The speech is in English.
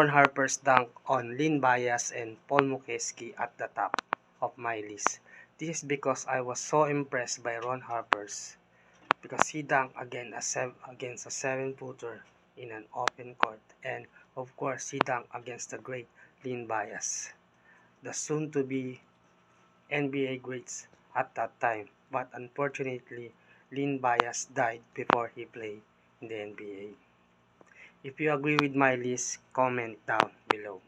Ron Harper's dunk on Lynn Bias and Paul Mukasey at the top of my list. This is because I was so impressed by Ron Harper's because he dunked against a 7-footer in an open court, and of course he dunked against the great Lynn Bias, the soon-to-be NBA greats at that time. But unfortunately, Lynn Bias died before he played in the NBA. If you agree with my list, comment down below.